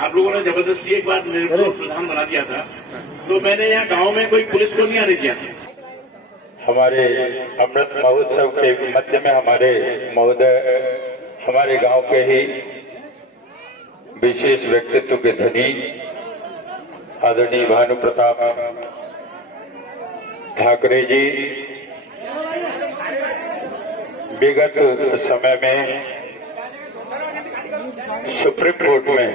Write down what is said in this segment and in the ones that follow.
आप लोगों ने जबरदस्ती एक बार मेरे को प्रधान बना दिया था, तो मैंने यहाँ गांव में कोई पुलिस को नहीं आने दिया था। हमारे अमृत महोत्सव के मध्य में हमारे महोदय हमारे गांव के ही विशेष व्यक्तित्व के धनी आदरणीय भानु प्रताप ठाकरे जी विगत समय में सुप्रीम कोर्ट में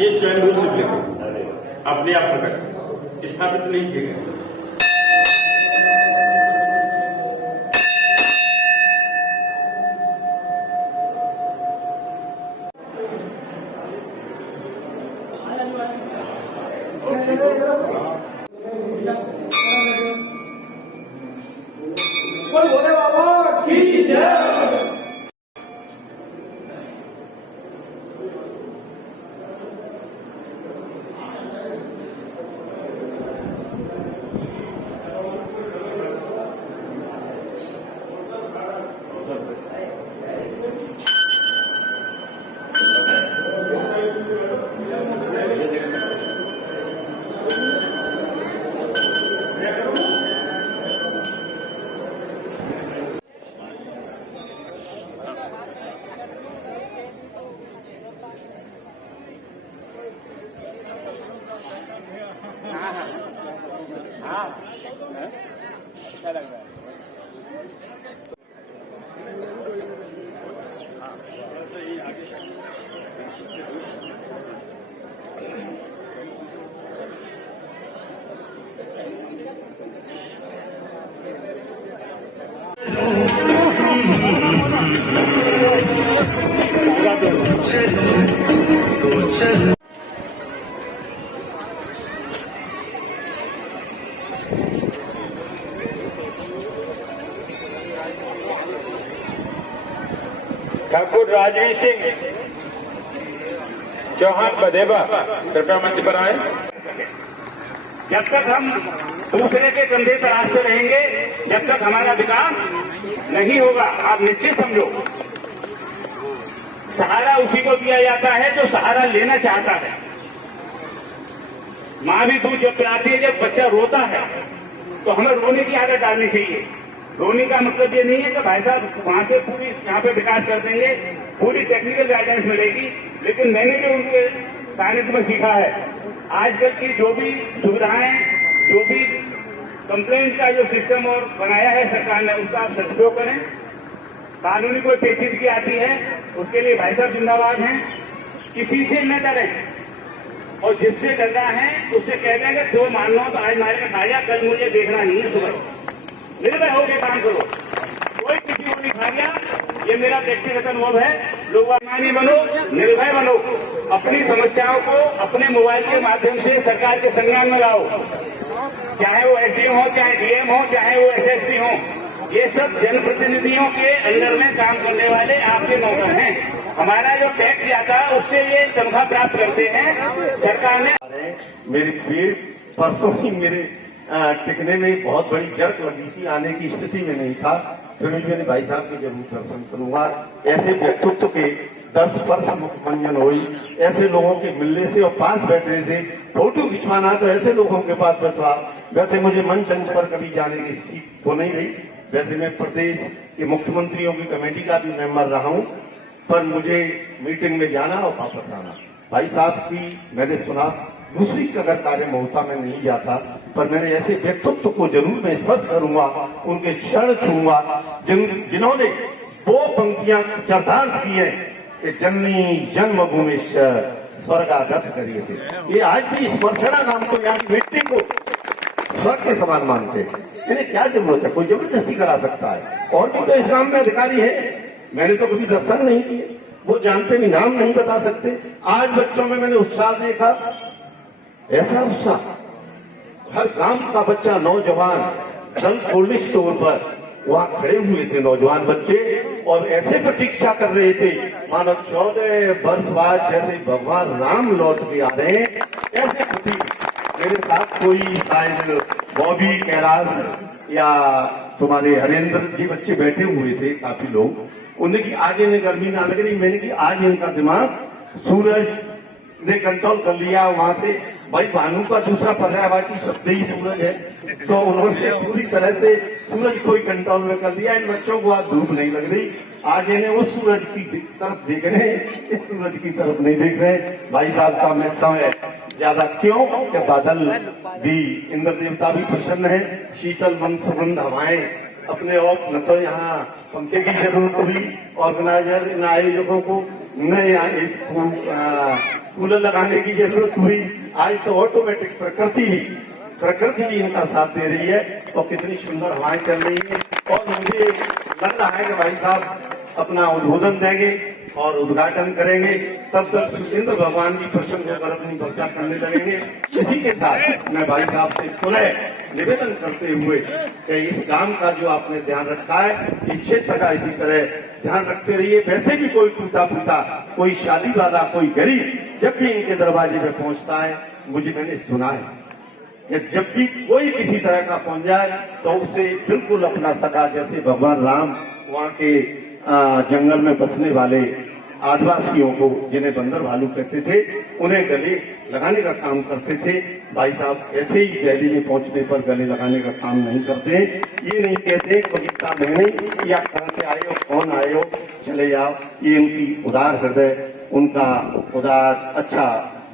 ये स्वयं रूप से अपने आप प्रकट स्थापित नहीं किए गए। अच्छा लग रहा है। ठाकुर राजवीर सिंह चौहान बदेवा कृपया मंच पर आए। जब तक हम दूसरे के कंधे पर आते रहेंगे, जब तक हमारा विकास नहीं होगा। आप निश्चित समझो, सहारा उसी को दिया जाता है जो सहारा लेना चाहता है। माँ भी दूध जब पिलाती है, जब बच्चा रोता है, तो हमें रोने की आदत डालनी चाहिए। रोने का मतलब ये नहीं है कि भाई साहब वहां से पूरी यहाँ पे विकास कर देंगे, पूरी टेक्निकल गाइडेंस मिलेगी, लेकिन मैंने जो उनके सानिध्य में सीखा है, आजकल की जो भी सुविधाएं, जो भी कंप्लेंट का जो सिस्टम और बनाया है सरकार ने, उसका आप सदुपयोग करें। कानूनी कोई पेचीदगी आती है, उसके लिए भाई साहब जिंदाबाद हैं। किसी से न डरें, और जिससे डरना है उससे कह देंगे जो मान लो तो आज मारे में खाया, कल मुझे देखना नहीं है। सुबह निर्भय होकर काम करो, कोई किसी को नहीं खा गया। ये मेरा व्यक्तिगत अनुभव है। लोग अभिमानी बनो, निर्भय बनो, अपनी समस्याओं को अपने मोबाइल के माध्यम से सरकार के संज्ञान में लाओ। चाहे वो एसडीएम हो, चाहे डीएम हो, चाहे वो एसएसपी हो, ये सब जनप्रतिनिधियों के अंदर में काम करने वाले आपके नौकर हैं। हमारा जो टैक्स जाता है उससे ये तनख्वाह प्राप्त करते हैं। सरकार ने मेरे पेड़ परसों ही मेरे टिकने में बहुत बड़ी जर्क लगी थी, आने की स्थिति में नहीं था। फिर मैंने भाई साहब के जरूर दर्शन करूंगा। ऐसे व्यक्तित्व के 10 वर्ष मुखमंजन हुई, ऐसे लोगों के मिलने से और पास बैठने से फोटो खिंचवाना तो ऐसे लोगों के पास बैठा। वैसे मुझे मंच अंच पर कभी जाने की सीख हो नहीं रही। वैसे मैं प्रदेश के मुख्यमंत्रियों की कमेटी का भी मेंबर रहा हूं, पर मुझे मीटिंग में जाना और वापस आना। भाई साहब की मैंने सुना, दूसरी अगर कार्य महोत्सव में नहीं जाता, पर मैंने ऐसे व्यक्तित्व को जरूर मैं स्पर्श करूंगा, उनके क्षण छूंगा जिन्होंने वो पंक्तियां चरितार्थ की है कि जननी जन्मभूमि स्वर्गादत्त करिए थे। ये आज भी इस वर्षना नाम को, यहाँ की मिट्टी को स्वर्ग के समान मानते हैं। इन्हें क्या जरूरत है? कोई जबरदस्ती करा सकता है। और भी तो इस काम में अधिकारी है, मैंने तो कभी दर्शन नहीं किए, वो जानते भी नाम नहीं बता सकते। आज बच्चों में मैंने उत्साह देखा, ऐसा उत्साह। हर गांव का बच्चा, नौजवान जल कोल्ड स्टोर पर वहां खड़े हुए थे नौजवान बच्चे, और ऐसे प्रतीक्षा कर रहे थे मानो 14 वर्ष बाद जैसे भगवान राम लौट के आ रहे हैं, ऐसे प्रतीक। मेरे साथ कोई शायद बॉबी, कैलाश या तुम्हारे हरेंद्र जी बच्चे बैठे हुए थे, काफी लोग। उन्हें कि आज इन्हें गर्मी ना लग रही, मैंने कि आज इनका दिमाग सूरज ने कंट्रोल कर लिया वहां से। भाई भानु का दूसरा पर्यायवाची शब्द ही सूरज है, तो उन्होंने पूरी तरह से सूरज को ही कंट्रोल में कर दिया। इन बच्चों को आज धूप नहीं लग रही, आज इन्हें उस सूरज की तरफ देख रहे हैं, इस सूरज की तरफ नहीं देख रहे। भाई साहब का मैं समय ज्यादा क्यों कि बादल भी, इंद्र देवता भी प्रसन्न है, शीतल मन सुगंध हवाएं अपने आप, न तो यहाँ पंखे की जरूरत हुई ऑर्गेनाइजर इन आयोजकों को, न यहाँ कूलर लगाने की जरूरत हुई। आज तो ऑटोमेटिक प्रकृति भी इनका साथ दे रही है, और कितनी सुंदर हवाएं चल रही है। और मुझे लग रहा है कि भाई साहब अपना उद्बोधन देंगे और उद्घाटन करेंगे, तब तक इंद्र भगवान की प्रसन्न होकर अपनी वर्षा करने लगेंगे। इसी के साथ मैं भाई साहब से पुनः निवेदन करते हुए कि इस काम का जो आपने ध्यान रखा है, इस क्षेत्र का इसी तरह ध्यान रखते रहिए। वैसे भी कोई टूटा फूटा, कोई शादी वाला, कोई गरीब जब भी इनके दरवाजे पे पहुंचता है, मैंने सुना है कि जब भी कोई किसी तरह का पहुंच जाए तो उसे बिल्कुल अपना सखा, जैसे भगवान राम वहाँ के जंगल में बसने वाले आदिवासियों को, जिन्हें बंदर भालू कहते थे, उन्हें गले लगाने का काम करते थे। भाई साहब ऐसे ही दिल्ली में पहुंचने पर गले लगाने का काम नहीं करते। ये नहीं कहते कविता बहने या कहाँ से आए हो, कौन आए हो, चले जाओ। ये उनकी उदार हृदय, उनका उदार अच्छा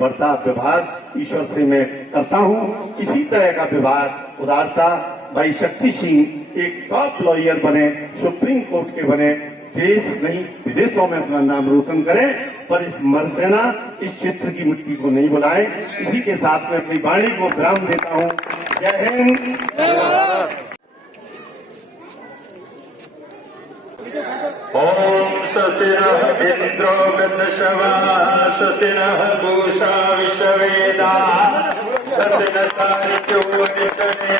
बढ़ता व्यवहार ईश्वर से मैं करता हूँ। इसी तरह का व्यवहार, उदारता, भाई शक्ति सिंह एक टॉप लॉयर बने, सुप्रीम कोर्ट के बने, देश नहीं विदेशों में अपना नाम रोशन करें, पर इस मरसेना इस क्षेत्र की मिट्टी को नहीं बुलाएं। इसी के साथ मैं अपनी वाणी को विराम देता हूँ। जय हिंद। ओम सस्तिरः इंद्रो वृद्धशवा सस्तिरः पूषा विश्ववेदा सस्तिरः सारित्यो निकने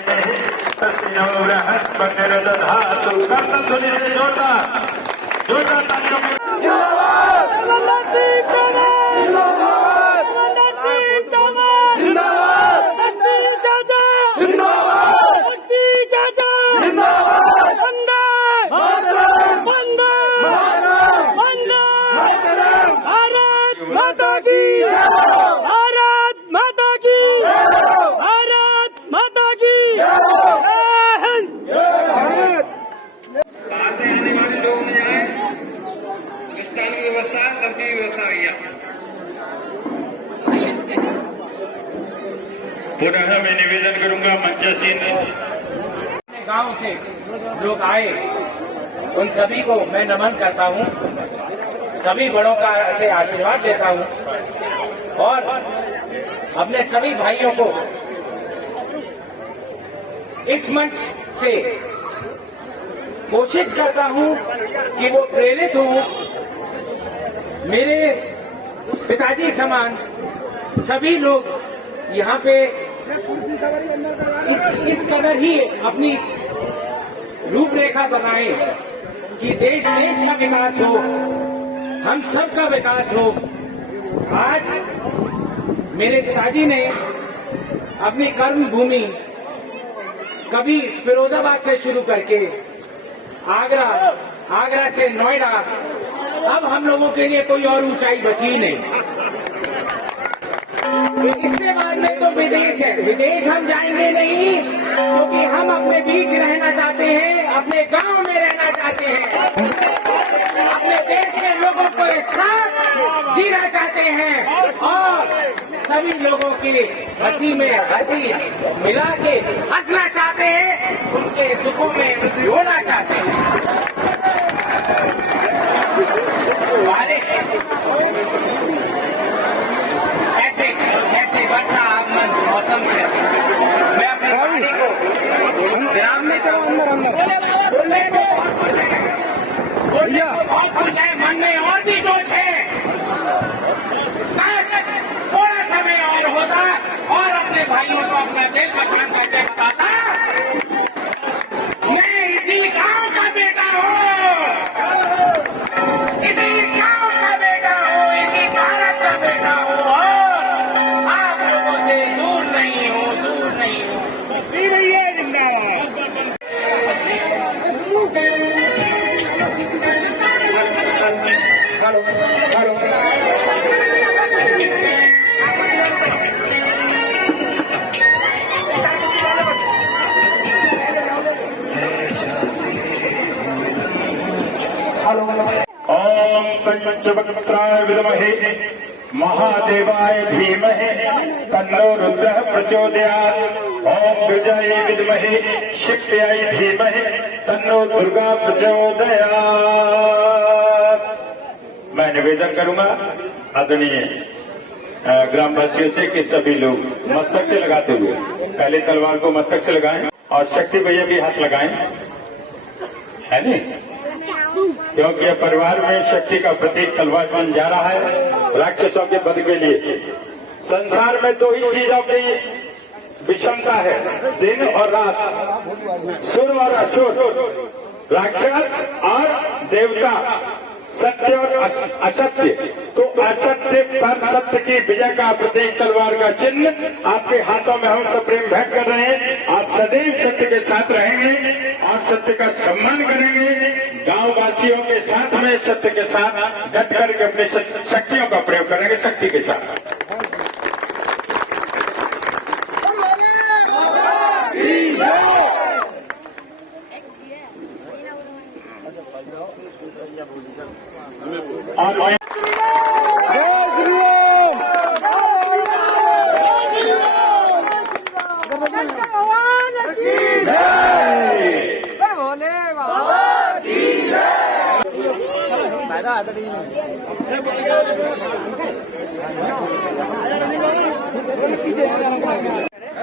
सस्तिनो बृहस्पतिर्दधातु। कर्तन ध्वनि से जोरदार तालियों में पुनः मैं निवेदन करूंगा मंचासीन गांव से लोग आए, उन सभी को मैं नमन करता हूं, सभी बड़ों का से आशीर्वाद लेता हूं और अपने सभी भाइयों को इस मंच से कोशिश करता हूं कि वो प्रेरित हो। मेरे पिताजी समान सभी लोग यहाँ पे इस कदर ही अपनी रूपरेखा बनाए कि देश का विकास हो, हम सब का विकास हो। आज मेरे पिताजी ने अपनी कर्म भूमि कभी फिरोजाबाद से शुरू करके आगरा से नोएडा, अब हम लोगों के लिए कोई और ऊंचाई बची नहीं। इससे बाद में तो विदेश है। विदेश हम जाएंगे नहीं, क्योंकि हम अपने बीच रहना चाहते हैं, अपने गांव में रहना चाहते हैं, अपने देश के लोगों को एक साथ जीना चाहते हैं और सभी लोगों की हंसी में हंसी मिला के हंसना चाहते हैं, उनके दुखों में जोड़ना चाहते हैं। बारिश ऐसे वर्षा आगमन मौसम है। मैं अपनी वाणी को विराम देता हूँ। बोलने को बहुत कुछ है, मन में और भी जोश है। काश थोड़ा समय और होता और अपने भाइयों को अपना दिल का काम करके बताता, मैं इसी गांव का बेटा हूँ, इसी गांव का बेटा हूँ, इसी भारत का बेटा हूँ और आप लोगों से दूर नहीं हूँ, दूर नहीं हूँ। ओम पंचवक्त्राय विद्महे महादेवाय धीमहि तन्नो रुद्रः प्रचोदयात्। ओम दुर्गायै विद्महे शिव्याय धीमहि तन्नो दुर्गा प्रचोदयात्। मैं निवेदन करूंगा आदरणीय ग्रामवासियों से कि सभी लोग मस्तक से लगाते हुए पहले तलवार को मस्तक से लगाएं और शक्ति भैया भी हाथ लगाएं, है नहीं? क्योंकि परिवार में शक्ति का प्रतीक तलवार बन जा रहा है राक्षसों के वध के लिए। संसार में दो ही चीजों की विषमता है, दिन और रात, सुर और असुर, राक्षस और देवता, सत्य और असत्य। तो असत्य पर सत्य की विजय का प्रतीक तलवार का चिन्ह आपके हाथों में हम सब प्रेम भेंट कर रहे हैं। आप सदैव सत्य के साथ रहेंगे और सत्य का सम्मान करेंगे। गांव वासियों के साथ में सत्य के साथ डट करके अपनी शक्तियों का प्रयोग करेंगे, शक्ति के साथ। और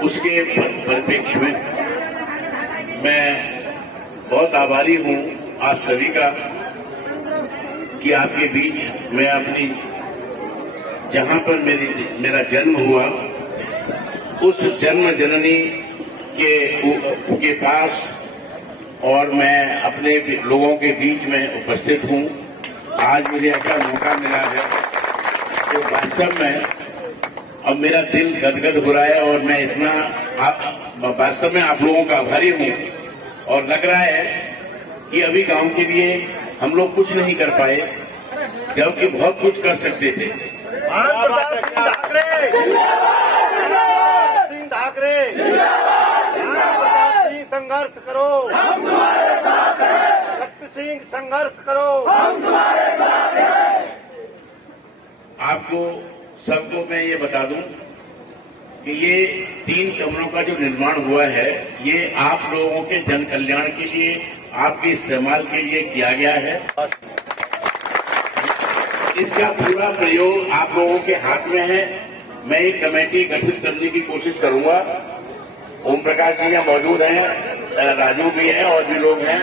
उसके परिप्रेक्ष्य में मैं बहुत आभारी हूँ आप सभी का कि आपके बीच मैं अपनी जहाँ पर मेरा जन्म हुआ उस जन्म जननी के पास और मैं अपने लोगों के बीच में उपस्थित हूँ। आज मुझे ऐसा मौका मिला है तो वास्तव में अब मेरा दिल गदगद हो रहा है और मैं इतना वास्तव में आप लोगों का आभारी हूँ। और लग रहा है कि अभी गांव के लिए हम लोग कुछ नहीं कर पाए जबकि बहुत कुछ कर सकते थे। संघर्ष करो, शक्ति सिंह संघर्ष करो। आपको सबको मैं ये बता दूं कि ये 3 कमरों का जो निर्माण हुआ है ये आप लोगों के जन कल्याण के लिए, आपके इस्तेमाल के लिए किया गया है। इसका पूरा प्रयोग आप लोगों के हाथ में है। मैं एक कमेटी गठित करने की कोशिश करूंगा। ओम प्रकाश जी यहाँ मौजूद हैं, राजू भी है और भी लोग हैं।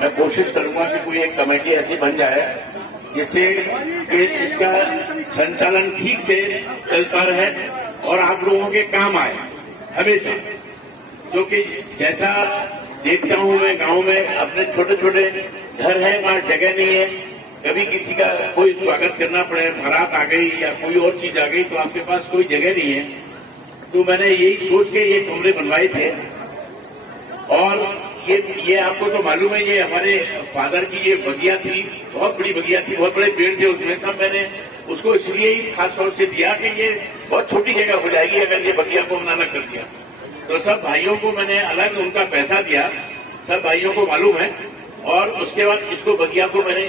मैं कोशिश करूंगा कि कोई एक कमेटी ऐसी बन जाए जिससे कि इसका संचालन ठीक से चलता रहे और आप लोगों के काम आए हमेशा। क्योंकि जैसा देखता हूं मैं गांव में अपने छोटे छोटे घर हैं, वहां जगह नहीं है। कभी किसी का कोई स्वागत करना पड़े, बारात आ गई या कोई और चीज आ गई तो आपके पास कोई जगह नहीं है। तो मैंने यही सोच के ये कमरे बनवाए थे। और ये आपको तो मालूम है, ये हमारे फादर की ये बगिया थी, बहुत बड़ी बगिया थी, बहुत बड़े पेड़ थे उसमें। सब मैंने उसको इसलिए ही खास तौर से दिया कि ये बहुत छोटी जगह हो जाएगी अगर ये बगिया को बनाना कर दिया। तो सब भाइयों को मैंने अलग उनका पैसा दिया। सब भाइयों को मालूम है और उसके बाद इसको बगिया को मैंने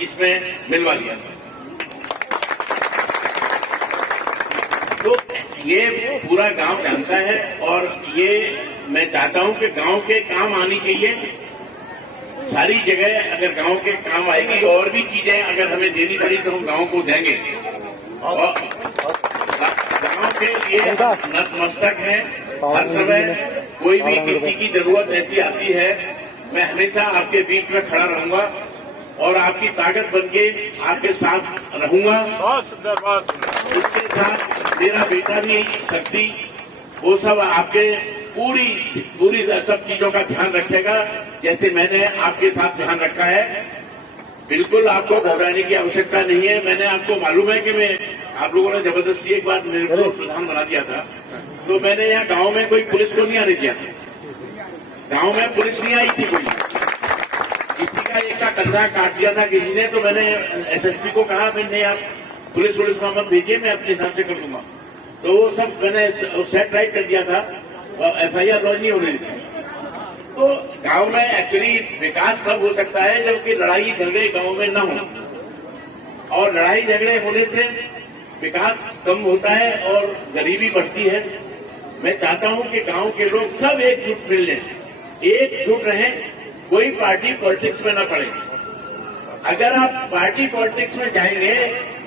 इसमें मिलवा दिया था। तो ये पूरा गांव जानता है और ये मैं चाहता हूं कि गांव के काम आनी चाहिए। सारी जगह अगर गांव के काम आएगी और भी चीजें अगर हमें देनी पड़ी तो हम गांव को देंगे। और गांव के लिए नतमस्तक है। हर समय कोई भी किसी की जरूरत ऐसी आती है, मैं हमेशा आपके बीच में खड़ा रहूंगा और आपकी ताकत बनके आपके साथ रहूंगा। बहुत सुंदर, बहुत सुंदर। इसके साथ मेरा बेटा भी शक्ति, वो सब आपके पूरी सब चीजों का ध्यान रखेगा जैसे मैंने आपके साथ ध्यान रखा है। बिल्कुल आपको घबराने की आवश्यकता नहीं है। मैंने आपको मालूम है कि मैं आप लोगों ने जबरदस्ती एक बार मेरे को प्रधान बना दिया था, तो मैंने यहाँ गांव में कोई पुलिस को नहीं आने दिया। गांव में पुलिस नहीं आई थी कोई। किसी का एक का कंधा काट दिया था किसी ने, तो मैंने एसएसपी को कहा मैंने आप पुलिस में मत भेजिए, मैं अपने हिसाब से कर दूंगा। तो वो सब मैंने सेट राइट कर दिया था और एफआईआर लॉन्च नहीं होने दी। तो गांव में एक्चुअली विकास तब हो सकता है जबकि लड़ाई झगड़े गांव में न हो, और लड़ाई झगड़े होने से विकास कम होता है और गरीबी बढ़ती है। मैं चाहता हूं कि गांव के लोग सब एकजुट मिल लें, एकजुट रहें, कोई पार्टी पॉलिटिक्स में न पड़े। अगर आप पार्टी पॉलिटिक्स में जाएंगे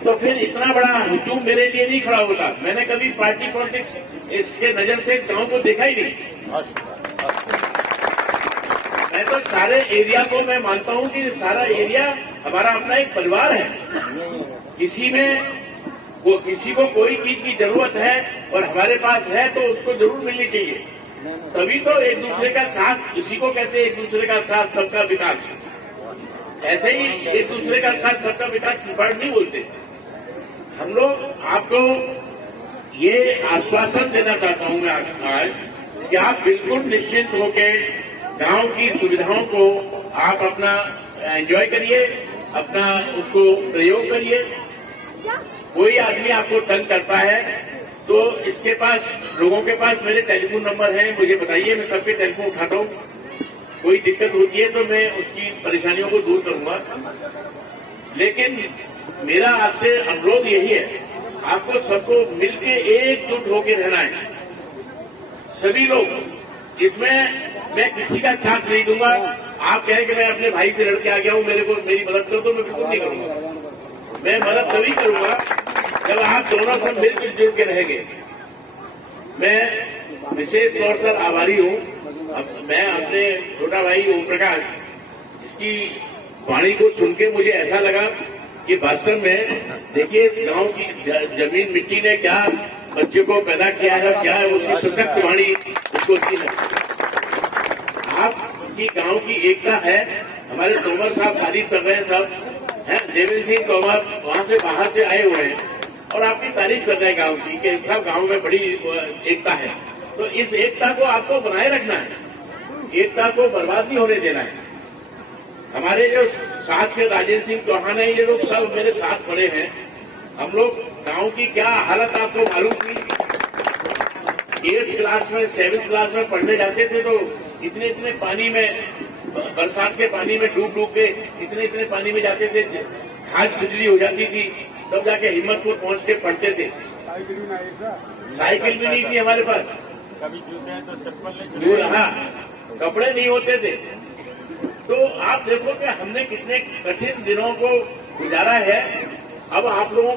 तो फिर इतना बड़ा हुजूम मेरे लिए नहीं खड़ा होता। मैंने कभी पार्टी पॉलिटिक्स इसके नजर से गांव को देखा ही नहीं। मैं तो सारे एरिया को मैं मानता हूं कि सारा एरिया हमारा अपना एक परिवार है। किसी को कोई चीज की जरूरत है और हमारे पास है तो उसको जरूर मिलनी चाहिए। तभी तो एक दूसरे का साथ, इसी को कहते हैं एक दूसरे का साथ सबका विकास। ऐसे ही एक दूसरे का साथ सबका विकास निपाट नहीं बोलते। हम लोग आपको ये आश्वासन देना चाहता हूं मैं आज कि आप बिल्कुल निश्चिंत होकर गांव की सुविधाओं को आप अपना एंजॉय करिए, अपना उसको प्रयोग करिए। कोई आदमी आपको तंग करता है तो इसके पास, लोगों के पास मेरे टेलीफोन नंबर है, मुझे बताइए, मैं सबके टेलीफोन उठाता हूं। कोई दिक्कत होती है तो मैं उसकी परेशानियों को दूर करूंगा। लेकिन मेरा आपसे अनुरोध यही है, आपको सबको मिलके एकजुट होकर रहना है। सभी लोग, इसमें मैं किसी का साथ नहीं दूंगा। आप कहें कि मैं अपने भाई से लड़के आ गया हूं, मेरी मदद करो, तो मैं बिल्कुल नहीं करूंगा। मैं मदद तभी करूंगा जब आप दोनों सब मिलकर जुड़ के रहेंगे। मैं विशेष तौर पर आभारी हूं। अब मैं अपने छोटा भाई ओम प्रकाश, इसकी वाणी को सुन के मुझे ऐसा लगा कि वास्तव में देखिए गांव की जमीन मिट्टी ने क्या बच्चे को पैदा किया है, क्या है उसकी सशक्त वाणी उसको दी है। आपकी गांव की एकता है। हमारे तोमर साहब तारीफ कर रहे हैं, सब हैं, देवेंद्र सिंह तोमर वहां से बाहर से आए हुए हैं और आपकी तारीफ कर रहे हैं गांव की कि सब गांव में बड़ी एकता है। तो इस एकता को आपको बनाए रखना है, एकता को बर्बाद नहीं होने देना है। हमारे जो साथ के राजेंद्र सिंह चौहान है, ये लोग सब मेरे साथ खड़े हैं। हम लोग गांव की क्या हालत आपको मालूम थी। 8th क्लास में 7th क्लास में पढ़ने जाते थे तो इतने पानी में, बरसात के पानी में डूब के इतने पानी में जाते थे, हाथ खुजली हो जाती थी, तब जाके हिम्मतपुर पहुंच के पढ़ते थे। साइकिल भी नहीं थी हमारे पास, हाँ, कपड़े नहीं होते थे। तो आप देखो कि हमने कितने कठिन दिनों को गुजारा है। अब आप लोगों